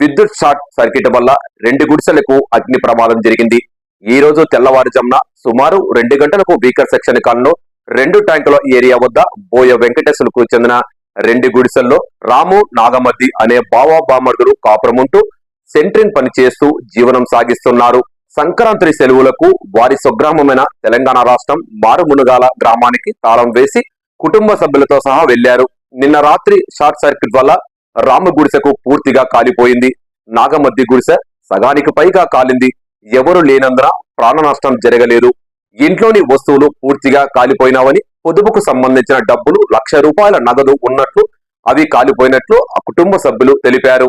విద్యుత్ short circuit వల్ల రెండు గుడిసెలకు అగ్ని ప్రమాదం జరిగింది. ఈ రోజు తెల్లవారుజామున సుమారు రెండు గంటలకు బీకర్ సెక్షన్ కాలంలో రెండు ట్యాంకుల ఏరియా వద్ద బోయ వెంకటేశ్వరకు చెందిన రెండు గుడిసెల్లో రాము నాగమద్ది అనే బావా బామర్దులు కాపురముంటూ సెంట్రింగ్ పని చేస్తూ జీవనం సాగిస్తున్నారు. సంక్రాంతి సెలవులకు వారి స్వగ్రామమైన తెలంగాణ రాష్ట్రం మారుమునుగాల గ్రామానికి తాళం వేసి కుటుంబ సభ్యులతో సహా వెళ్ళారు నిన్న రాత్రి షార్ట్ సర్క్యూట్ వల్ల రామ గుడిసెకు పూర్తిగా కాలిపోయింది. నాగమద్ది గుడిసె సగానికి పైగా కాలింది. ఎవరు లేనందున ప్రాణ నష్టం జరగలేదు. ఇంట్లోని వస్తువులు పూర్తిగా కాలిపోయినావని పొదుపుకు సంబంధించిన డబ్బులు లక్ష రూపాయల నగదు ఉన్నట్లు అవి కాలిపోయినట్లు ఆ కుటుంబ సభ్యులు తెలిపారు.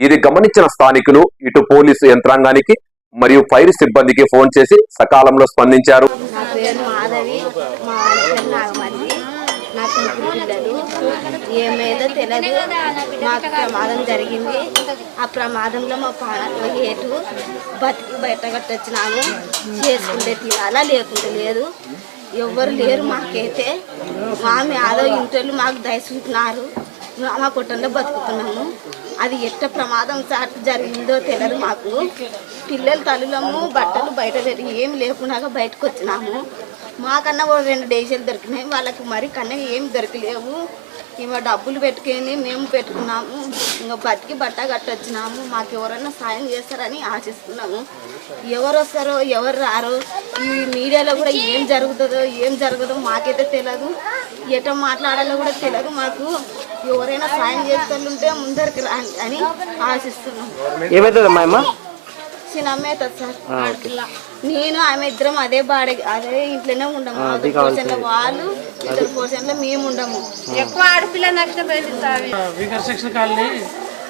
ఇది గమనించిన స్థానికులు ఇటు పోలీసు యంత్రాంగానికి మరియు ఫైర్ సిబ్బందికి ఫోన్ చేసి సకాలంలో స్పందించారు నా పేరు మాధవి మా పేరు నాగమల్లి నాకు ఏమేదో తెలియదు మాకు ప్రమాదం జరిగింది. ఆ ప్రమాదంలో మా ప్రాణాలు ఏటు బతికి బయట కట్టొచ్చినాము చేసుకుంటే తీరాలా లేకుంటే లేదు. ఎవ్వరు లేరు మాకైతే. మా మేదో ఇంటర్లు మాకు దయచుకుంటున్నారు మా కుటుంబంలో బతుకుతున్నాము. అది ఎట్ట ప్రమాదం సార్ జరిగిందో తెలియదు మాకు. పిల్లలు తల్లులము బట్టలు బయట ఏం లేకుండా బయటకు వచ్చినాము. మాకన్నా ఓ రెండు డేసీలు దొరికినాయి. వాళ్ళకి మరి కన్నా ఏం దొరకలేవు. ఇవ డబ్బులు పెట్టుకొని మేము పెట్టుకున్నాము. ఇంకా బతికి బట్ట కట్టొచ్చినాము. మాకు ఎవరైనా సాయం చేస్తారని ఆశిస్తున్నాము. ఎవరు వస్తారో ఎవరు రారో ఈ మీడియాలో కూడా ఏం జరుగుతుందో ఏం జరగదో మాకైతే తెలియదు ఎట మాట్లాడాలో కూడా తెలియదు మాకు. ఎవరైనా సాయం చేస్తుంటే ముందరికి రా అని ఆశిస్తున్నాము. ఏమవుతుందమ్మా అమ్మ చిన్నమ్మే సార్ నేను ఆమె ఇద్దరం అదే బాడ అదే ఇంట్లోనే ఉండము. పోర్షన్లో వాళ్ళు ఇద్దరు పోర్షన్లో మేము ఉండము. ఎక్కువ ఆడపిల్ల నష్టం వీకర్ సెక్షన్ కాలనీ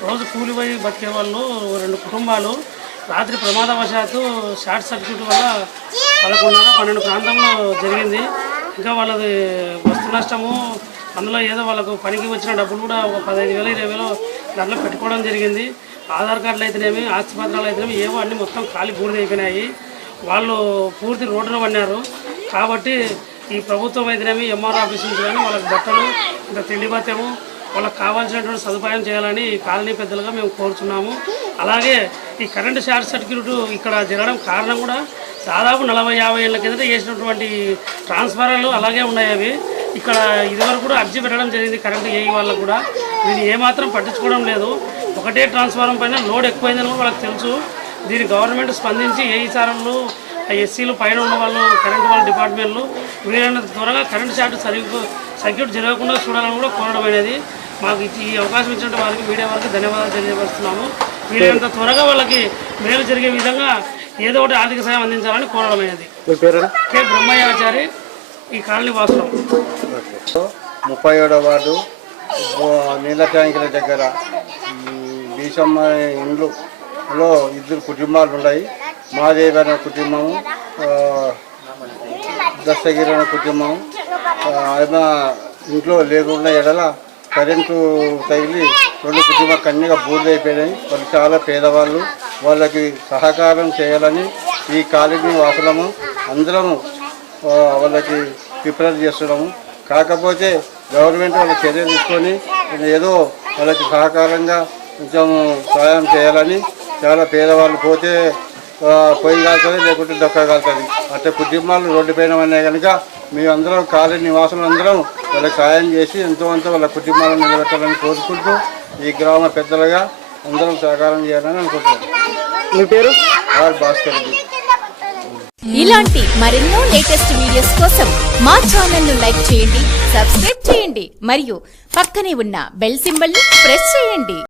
రోజు కూలి పోయి బతికే వాళ్ళు రెండు కుటుంబాలు. రాత్రి ప్రమాదవశాత్తు షార్ట్ సర్క్యూట్ వల్ల పదకొండున్నర పన్నెండు ప్రాంతంలో జరిగింది. ఇంకా వాళ్ళది వస్తు నష్టము అందులో ఏదో వాళ్ళకు పనికి వచ్చిన డబ్బులు కూడా ఒక పదహైదు వేలు ఇరవై వేలు దాంట్లో పెట్టుకోవడం జరిగింది. ఆధార్ కార్డులు అయితేనేమి ఆస్తి పత్రాలు అయితేనేమి ఏవో అన్నీ మొత్తం ఖాళీ బూడిద అయిపోయినాయి. వాళ్ళు పూర్తి రోడ్డున పడినారు. కాబట్టి ఈ ప్రభుత్వం అయితేనేమి ఎంఆర్ ఆఫీస్ నుంచి కానీ వాళ్ళకి బట్టలు ఇంకా తిండి భత్యము వాళ్ళకి కావాల్సినటువంటి సదుపాయం చేయాలని ఈ కాలనీ పెద్దలుగా మేము కోరుతున్నాము అలాగే ఈ కరెంటు షార్ట్ సర్క్యూట్ ఇక్కడ జరగడం కారణం కూడా దాదాపు నలభై యాభై ఏళ్ళ కిందట చేసినటువంటి ట్రాన్స్ఫారాలు అలాగే ఉన్నాయి అవి. ఇక్కడ ఇదివరకు కూడా అర్జీ పెట్టడం జరిగింది కరెంటు ఏ వాళ్ళకు కూడా. దీన్ని ఏమాత్రం పట్టించుకోవడం లేదు. ఒకటే ట్రాన్స్ఫారం పైన లోడ్ ఎక్కువైందని కూడా వాళ్ళకి తెలుసు. దీన్ని గవర్నమెంట్ స్పందించి ఏ సారంలో ఎస్సీలు పైన ఉన్న వాళ్ళు కరెంటు వాళ్ళ డిపార్ట్మెంట్లు వీలైనంత త్వరగా కరెంటు షార్ట్ సరిగ్గు సర్క్యూట్ జరగకుండా చూడాలని కూడా కోరడం అనేది మాకు ఈ అవకాశం ఇచ్చినట్టు వారికి మీడియా వారికి ధన్యవాదాలు తెలియజేస్తున్నాము. వీలైనంత త్వరగా వాళ్ళకి మేలు జరిగే విధంగా ఏదో ఒకటి ఆర్థిక సాయం అందించాలని కోరడం అనేది. కె. బ్రహ్మయ్యాచారి ఈ కాలనీ వాసులం. ముప్పై ఏడో వార్డు నీళ్ళ ట్యాంకుల దగ్గర ఈ బీసమ్మ ఇండ్లులో ఇద్దరు కుటుంబాలు ఉన్నాయి మాదేవి అనే కుటుంబము దశగిరి అనే కుటుంబం. ఆయన ఇంట్లో లేకుండా ఎడల కరెంటు తగిలి రెండు కుటుంబ కన్నీగా బూర్దైపోయినాయి వాళ్ళు చాలా పేదవాళ్ళు. వాళ్ళకి సహకారం చేయాలని ఈ కాలనీ వాసులము అందరము వాళ్ళకి ప్రిపేర్ చేస్తున్నాము. కాకపోతే గవర్నమెంట్ వాళ్ళ చర్య తీసుకొని ఏదో వాళ్ళకి సహకారంగా కొంచెం సహాయం చేయాలని చాలా పేదవాళ్ళు పోతే పొయ్యి కాలుతుంది లేకుంటే దొక్క కాలుతుంది అట్లా కుటుంబాలు రోడ్డు పైన ఉన్నాయి కనుక మేమందరం కాలనీ నివాసులు అందరం వాళ్ళకి సహాయం చేసి ఎంతో అంత వాళ్ళ కుటుంబాలను నిలబెట్టాలని కోరుకుంటూ ఈ గ్రామ పెద్దలుగా అందరం సహకారం చేయాలని అనుకుంటున్నాం. మీ పేరు? ఆర్ భాస్కర్ రెడ్డి. ఇలాంటి మరెన్నో లేటెస్ట్ వీడియోస్ కోసం మా ఛానల్ను లైక్ చేయండి సబ్స్క్రైబ్ చేయండి మరియు పక్కనే ఉన్న బెల్ సింబల్ని ప్రెస్ చేయండి.